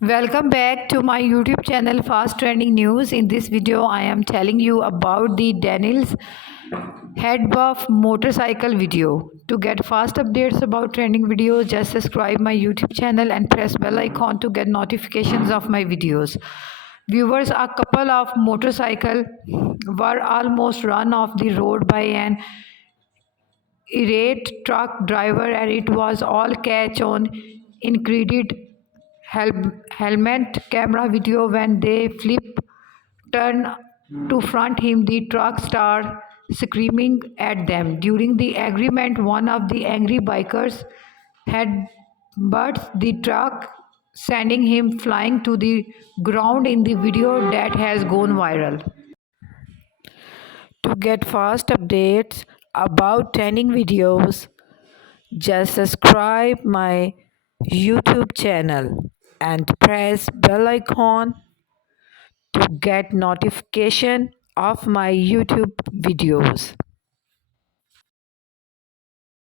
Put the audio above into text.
Welcome back to my YouTube channel Fast Trending News. In this video, I am telling you about the Daniel's Headbuff motorcycle video. To get fast updates about trending videos, just subscribe my YouTube channel and press bell icon to get notifications of my videos. Viewers, a couple of motorcycle were almost run off the road by an irate truck driver, and it was all catch on incredible helmet camera video. When they flip turn to front him, the truck started screaming at them. During the agreement, one of the angry bikers had but the truck, sending him flying to the ground in the video that has gone viral. To get fast updates about trending videos, just subscribe my YouTube channel and press bell icon to get notification of my YouTube videos.